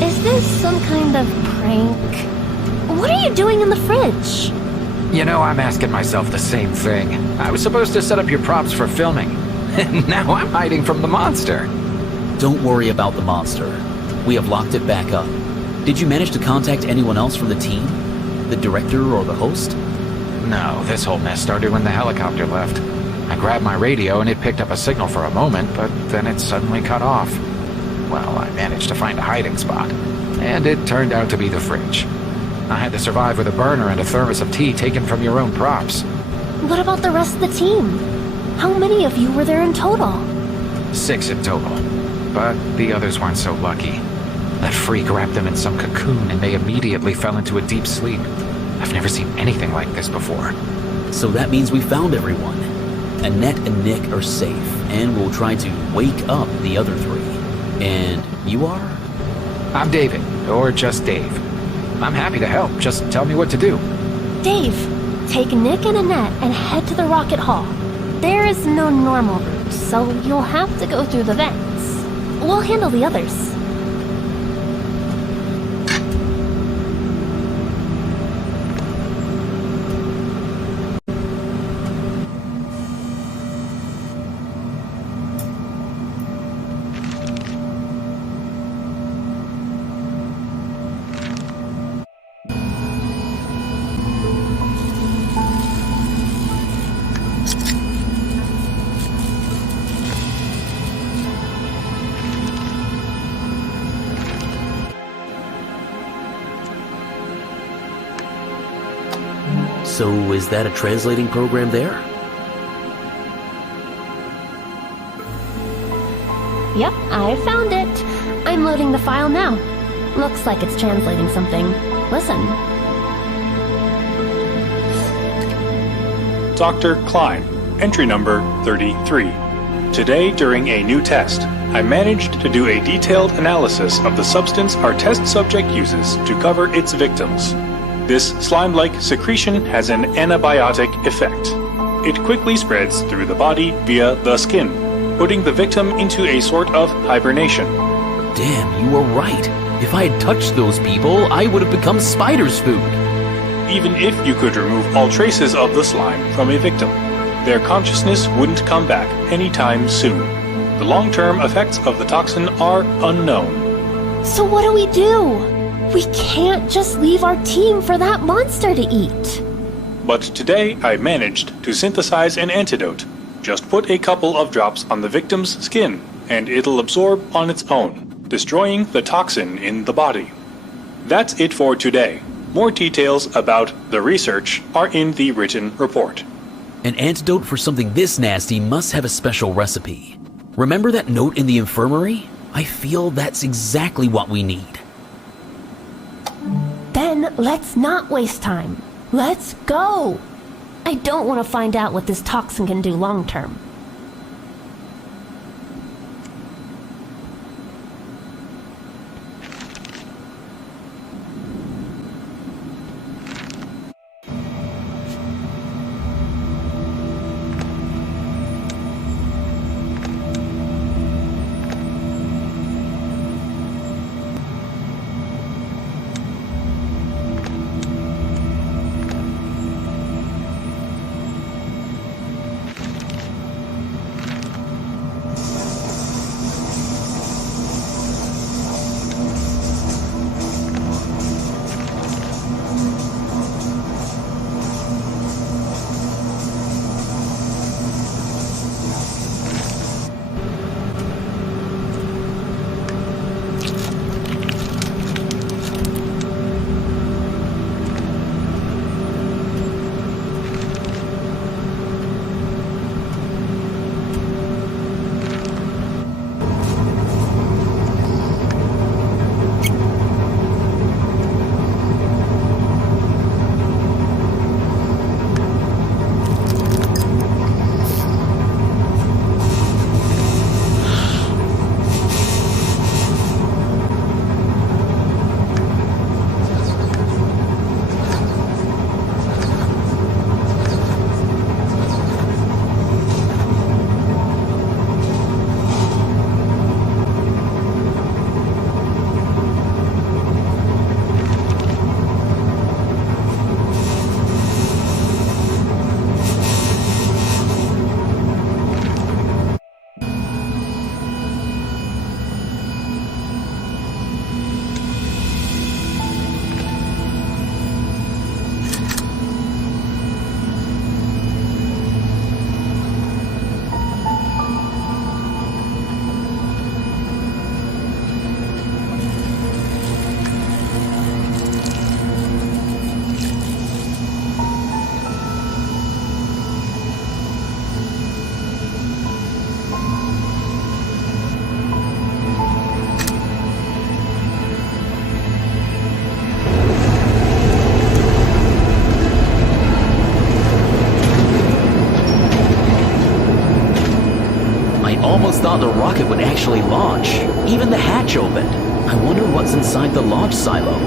Is this some kind of prank? What are you doing in the fridge? You know, I'm asking myself the same thing. I was supposed to set up your props for filming. And now I'm hiding from the monster. Don't worry about the monster. We have locked it back up. Did you manage to contact anyone else from the team? The director or the host? No, this whole mess started when the helicopter left. I grabbed my radio and it picked up a signal for a moment, but then it suddenly cut off. Well, I managed to find a hiding spot, and it turned out to be the fridge. I had to survive with a burner and a thermos of tea taken from your own props. What about the rest of the team? How many of you were there in total? 6 in total, but the others weren't so lucky. That freak wrapped them in some cocoon and they immediately fell into a deep sleep. I've never seen anything like this before. So that means we found everyone. Annette and Nick are safe, and we'll try to wake up the other 3. And you are? I'm David, or just Dave. I'm happy to help, just tell me what to do. Dave, take Nick and Annette and head to the rocket hall. There is no normal route, so you'll have to go through the vents. We'll handle the others. So is that a translating program there? Yep, I found it. I'm loading the file now. Looks like it's translating something. Listen. Dr. Klein, entry number 33. Today, during a new test, I managed to do a detailed analysis of the substance our test subject uses to cover its victims. This slime-like secretion has an antibiotic effect. It quickly spreads through the body via the skin, putting the victim into a sort of hibernation. Damn, you were right. If I had touched those people, I would have become spider's food. Even if you could remove all traces of the slime from a victim, their consciousness wouldn't come back anytime soon. The long-term effects of the toxin are unknown. So what do we do? We can't just leave our team for that monster to eat. But today I managed to synthesize an antidote. Just put a couple of drops on the victim's skin, and it'll absorb on its own, destroying the toxin in the body. That's it for today. More details about the research are in the written report. An antidote for something this nasty must have a special recipe. Remember that note in the infirmary? I feel that's exactly what we need. Then let's not waste time. Let's go! I don't want to find out what this toxin can do long term. Almost thought the rocket would actually launch. Even the hatch opened. I wonder what's inside the launch silo.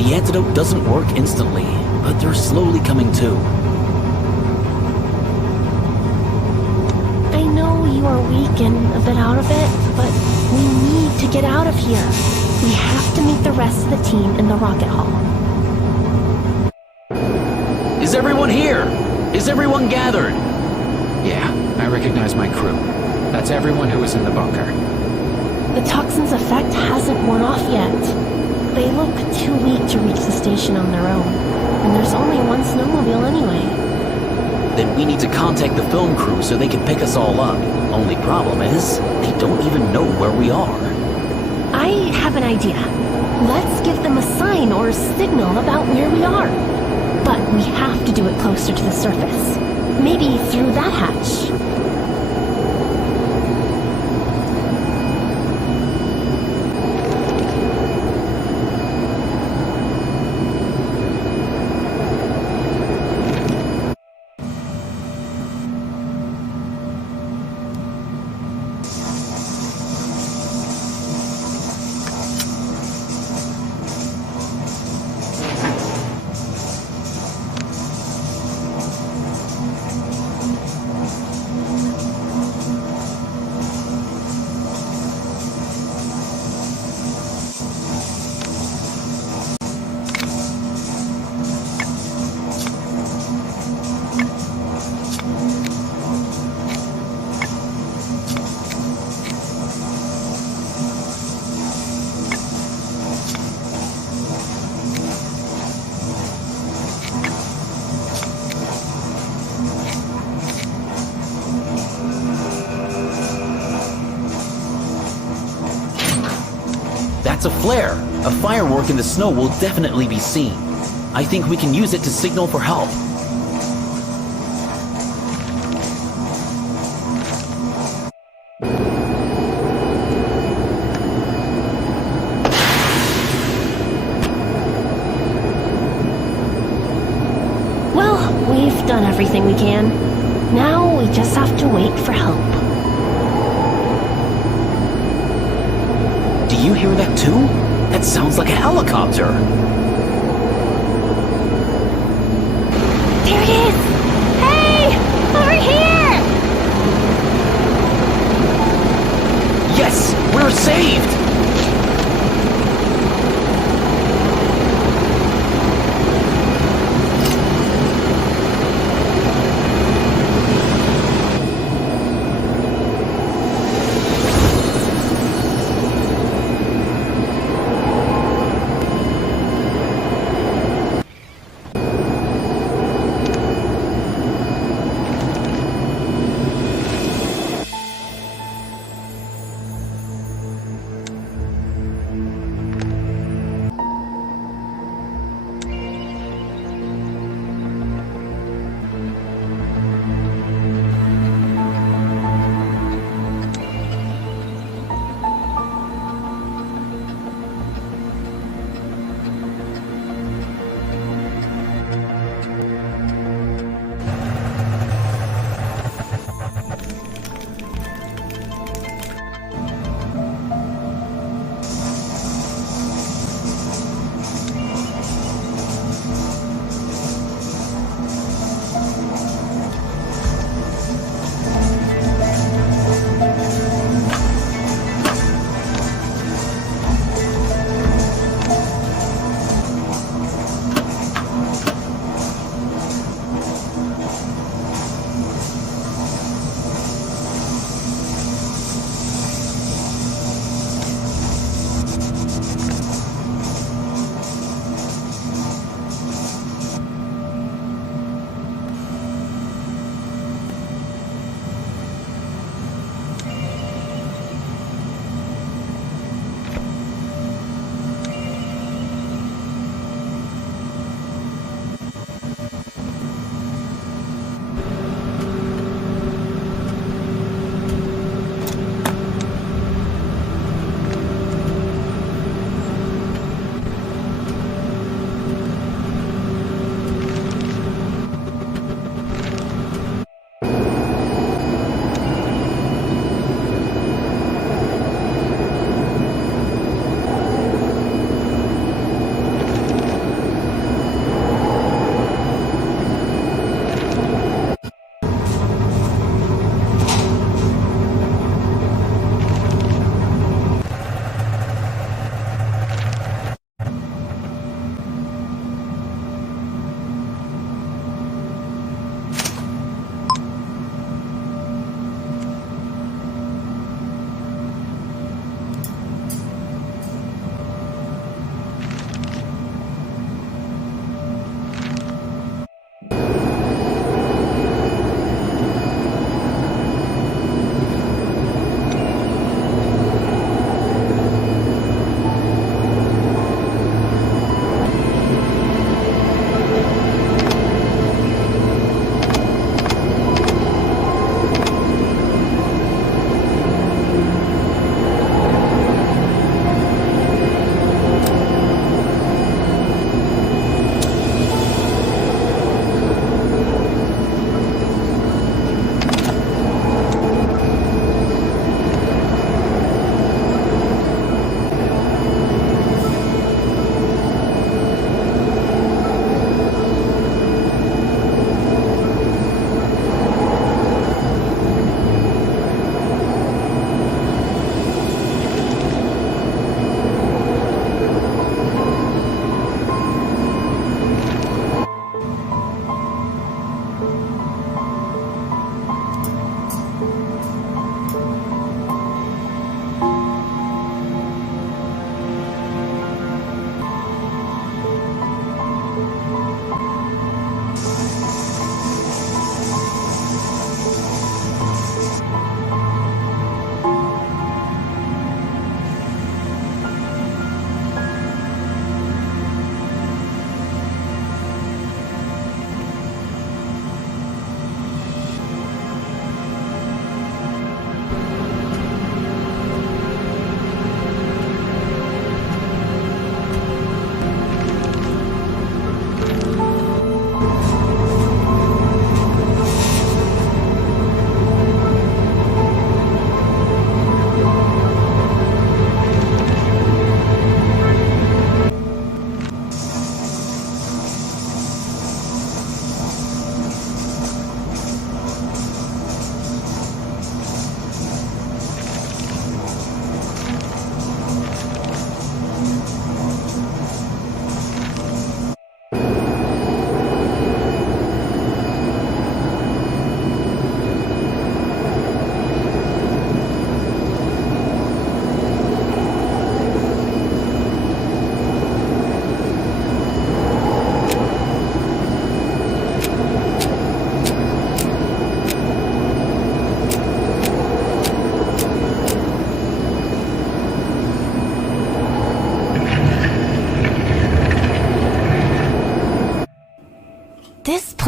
The antidote doesn't work instantly, but they're slowly coming to. I know you are weak and a bit out of it, but we need to get out of here. We have to meet the rest of the team in the rocket hall. Is everyone here? Is everyone gathered? Yeah, I recognize my crew. That's everyone who is in the bunker. The toxin's effect hasn't worn off yet. They look too weak to reach the station on their own, and there's only one snowmobile anyway. Then we need to contact the film crew so they can pick us all up. Only problem is, they don't even know where we are. I have an idea. Let's give them a sign or signal about where we are. But we have to do it closer to the surface. Maybe through that hatch. That's a flare. A firework in the snow will definitely be seen. I think we can use it to signal for help. Well, we've done everything we can. Now we just have to wait for help. Do you hear that too? That sounds like a helicopter. There it is! Hey! Over here! Yes! We're saved!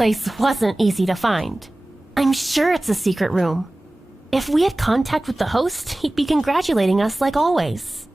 place wasn't easy to find. I'm sure it's a secret room. If we had contact with the host, he'd be congratulating us like always.